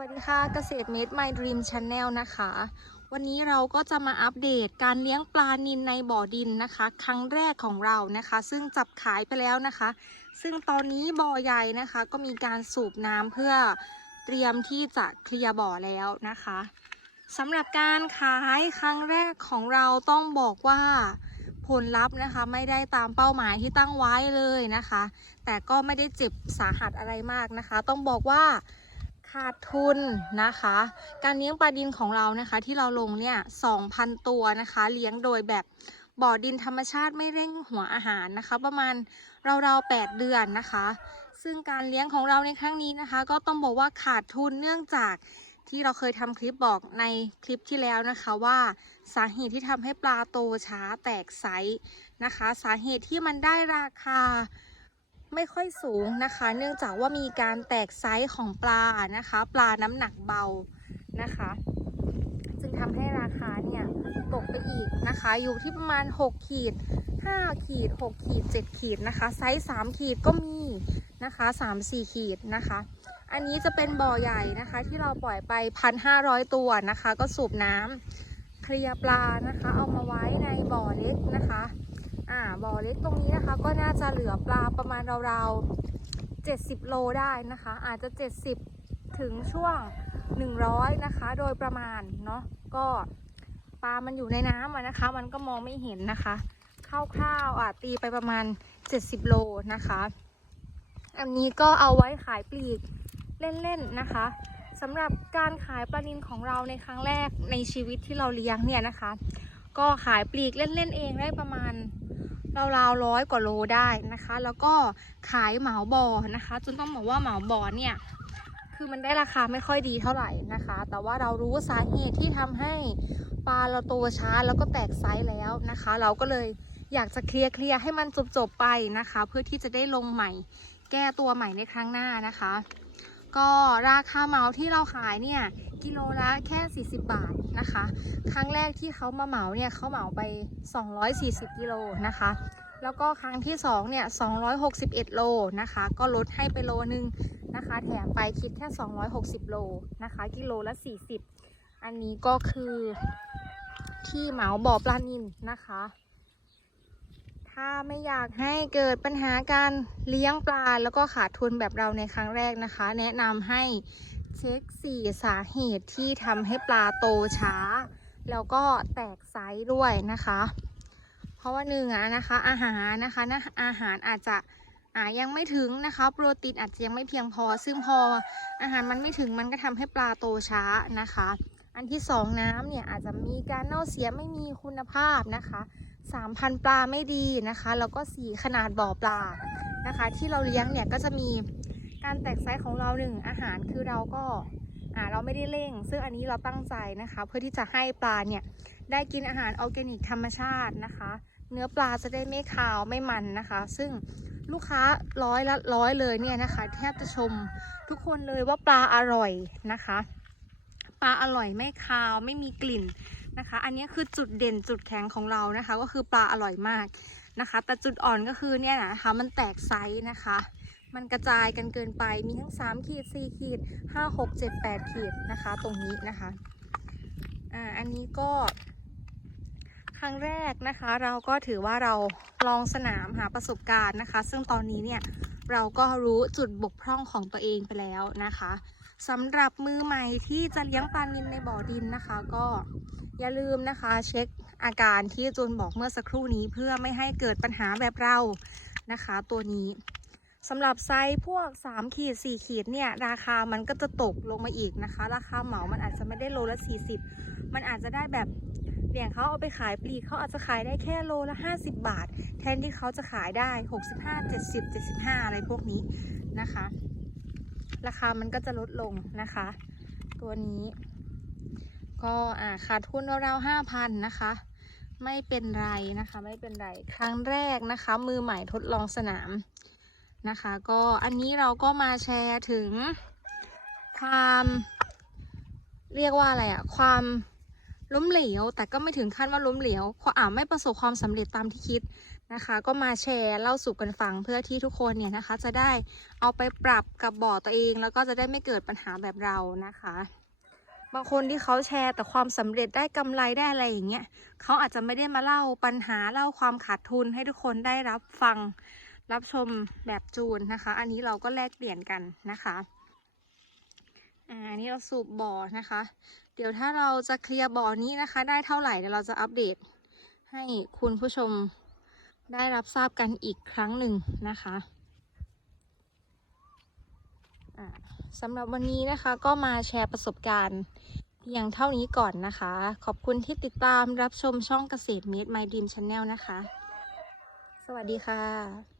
วัสดีค่ะเกษตรเมด My Dream Channel นะคะ วันนี้เราก็จะมาอัปเดตการเลี้ยงปลานิลในบ่อดินนะคะ ครั้งแรกของเรานะคะ ซึ่งจับขายไปแล้วนะคะ ซึ่งตอนนี้บ่อใหญ่นะคะ ก็มีการสูบน้ำเพื่อเตรียมที่จะเคลียร์บ่อแล้วนะคะสำหรับการขายครั้งแรกของเราต้องบอกว่าผลลัพธ์นะคะไม่ได้ตามเป้าหมายที่ตั้งไว้เลยนะคะ แต่ก็ไม่ได้เจ็บสาหัสอะไรมากนะคะ ต้องบอกว่า ขาดทุนนะคะ การเลี้ยงปลาดินของเรานะคะ ที่เราลงเนี่ย 2,000 ตัวนะคะ เลี้ยงโดยแบบบ่อดินธรรมชาติไม่เร่งหัวอาหารนะคะ ประมาณราวๆ 8 เดือนนะคะ ซึ่งการเลี้ยงของเราในครั้งนี้นะคะ ก็ต้องบอกว่าขาดทุนเนื่องจากที่เราเคยทำคลิปบอกในคลิปที่แล้วนะคะว่าสาเหตุที่ทำให้ปลาโตช้าแตกไซส์นะคะ สาเหตุที่มันได้ราคา ไม่ค่อยสูงนะคะ เนื่องจากว่ามีการแตกไซส์ของปลานะคะ ปลาน้ำหนักเบานะคะ จึงทำให้ราคาเนี่ยตกไปอีกนะคะ อยู่ที่ประมาณ 6 ขีด 5 ขีด 6 ขีด 7 ขีดนะคะ ไซส์ 3 ขีดก็มีนะคะ 3 4 ขีดนะคะ อันนี้จะเป็นบ่อใหญ่นะคะ ที่เราปล่อยไป 1,500 ตัวนะคะ ก็สูบน้ำเคลียร์ปลานะคะ เอามาไว้ในบ่อเล็กนะคะ อ่าบ่อเล็กตรงนี้นะคะ ก็น่าจะเหลือปลาประมาณราวๆ70 โลได้นะคะ อาจจะ 70 ถึงช่วง 100 นะคะ โดยประมาณเนาะก็ปลามันอยู่ในน้ำนะคะ มันก็มองไม่เห็นนะคะคร่าวๆอะตีไปประมาณ 70 โลนะคะ อันนี้ก็เอาไว้ขายปลีกเล่นๆนะคะสำหรับการขายปลานินของเราในครั้งแรกในชีวิตที่เราเลี้ยงเนี่ยนะคะ ก็ขายปลีกเล่นๆเองได้ประมาณ ราวๆร้อยกว่าโลได้นะคะ แล้วก็ขายเหมาบ่อนะคะ จนต้องบอกว่าเหมาบ่อเนี่ยคือมันได้ราคาไม่ค่อยดีเท่าไหร่นะคะ แต่ว่าเรารู้สาเหตุที่ทำให้ปลาเราโตช้าแล้วก็แตกไซส์แล้วนะคะ เราก็เลยอยากจะเคลียร์เคลียร์ให้มันจบๆไปนะคะ เพื่อที่จะได้ลงใหม่ แก้ตัวใหม่ในครั้งหน้านะคะ ก็ราคาเหมาที่เราขายเนี่ยกิโลละแค่ 40 บาทนะคะ ครั้งแรกที่เขามาเหมาเนี่ยเขาเหมาไป 240 กิโลนะคะ แล้วก็ครั้งที่2เนี่ย261 โลนะคะ ก็ลดให้ไปโลนึงนะคะ แถมไปคิดแค่ 260 โลนะคะ กิโลละ 40 อันนี้ก็คือที่เหมาบ่อปลานินนะคะ ถ้าไม่อยากให้เกิดปัญหาการเลี้ยงปลา แล้วก็ขาดทุนแบบเราในครั้งแรกนะคะ แนะนำให้เช็ค 4 สาเหตุที่ทำให้ปลาโตช้า แล้วก็แตกไซส์ด้วยนะคะ เพราะว่าหนึ่งอะนะคะอาหารนะคะนะอาหารอาจจะอ่ายังไม่ถึงนะคะโปรตีนอาจจะยังไม่เพียงพอ ซึ่งพออาหารมันไม่ถึงมันก็ทำให้ปลาโตช้านะคะ อันที่สองน้ำเนี่ยอาจจะมีการเน่าเสียไม่มีคุณภาพนะคะ สามพันปลาไม่ดีนะคะแล้วก็สีขนาดบ่อปลานะคะ ที่เราเลี้ยงเนี่ยก็จะมีการแตกไซส์ของเราหนึ่งอาหารคือเราก็อ่าเราไม่ได้เร่ง ซึ่งอันนี้เราตั้งใจนะคะ เพื่อที่จะให้ปลาเนี่ยได้กินอาหารออร์แกนิกธรรมชาตินะคะ เนื้อปลาจะได้ไม่ขาวไม่มันนะคะ ซึ่งลูกค้าร้อยละร้อยเลยเนี่ยนะคะ แทบจะชมทุกคนเลยว่าปลาอร่อยนะคะ ปลาอร่อยไม่คาวไม่มีกลิ่น นะคะ อันนี้คือจุดเด่นจุดแข็งของเรานะคะ ก็คือปลาอร่อยมากนะคะ แต่จุดอ่อนก็คือเนี่ยนะคะมันแตกไซส์นะคะ มันกระจายกันเกินไปมีทั้ง3ขีด4ขีด5 6 7 8ขีดนะคะ ตรงนี้นะคะอ่าอันนี้ก็ครั้งแรกนะคะเราก็ถือว่าเราลองสนามหาประสบการณ์นะคะ ซึ่งตอนนี้เนี่ยเราก็รู้จุดบกพร่องของตัวเองไปแล้วนะคะ สำหรับมือใหม่ที่จะเลี้ยงปลานิลในบ่อดินนะคะ ก็อย่าลืมนะคะ เช็คอาการที่จูนบอกเมื่อสักครู่นี้เพื่อไม่ให้เกิดปัญหาแบบเรานะคะ ตัวนี้สำหรับไซส์พวก 3 ขีด 4 ขีดเนี่ย ราคามันก็จะตกลงมาอีกนะคะ ราคาเหมามันอาจจะไม่ได้โลละ 40 มันอาจจะได้แบบอย่างเขาเอาไปขายปลีกเขาอาจจะขายได้แค่โลละ 50 บาท แทนที่เขาจะขายได้ 65 70 75 อะไรพวกนี้นะคะ ราคามันก็จะลดลงนะคะ ตัวนี้ ก็อ่าขาดทุนราวๆห้าพันนะคะ ไม่เป็นไรนะคะ ไม่เป็นไร ครั้งแรกนะคะ มือใหม่ทดลองสนามนะคะ ก็อันนี้เราก็มาแชร์ถึงความเรียกว่าอะไรอะความล้มเหลว แต่ก็ไม่ถึงขั้นว่าล้มเหลวความอ่าไม่ประสบความสำเร็จตามที่คิด นะคะ ก็มาแชร์เล่าสู่กันฟังเพื่อที่ทุกคนเนี่ยนะคะ จะได้เอาไปปรับกับบ่อตัวเอง แล้วก็จะได้ไม่เกิดปัญหาแบบเรานะคะ บางคนที่เขาแชร์แต่ความสำเร็จได้กำไรได้อะไรอย่างเงี้ยเขาอาจจะไม่ได้มาเล่าปัญหาเล่าความขาดทุนให้ทุกคนได้รับฟังรับชมแบบจูนนะคะ อันนี้เราก็แลกเปลี่ยนกันนะคะอันนี้เราสูบบ่อนะคะ เดี๋ยวถ้าเราจะเคลียร์บ่อนี้นะคะ ได้เท่าไหร่เดี๋ยวเราจะอัปเดตให้คุณผู้ชม ได้รับทราบกันอีกครั้งหนึ่งนะคะสำหรับวันนี้นะคะก็มาแชร์ประสบการณ์เพียงเท่านี้ก่อนนะคะ ขอบคุณที่ติดตามรับชมช่องเกษตรเมดไมดีมชาแนลนะคะ สวัสดีค่ะ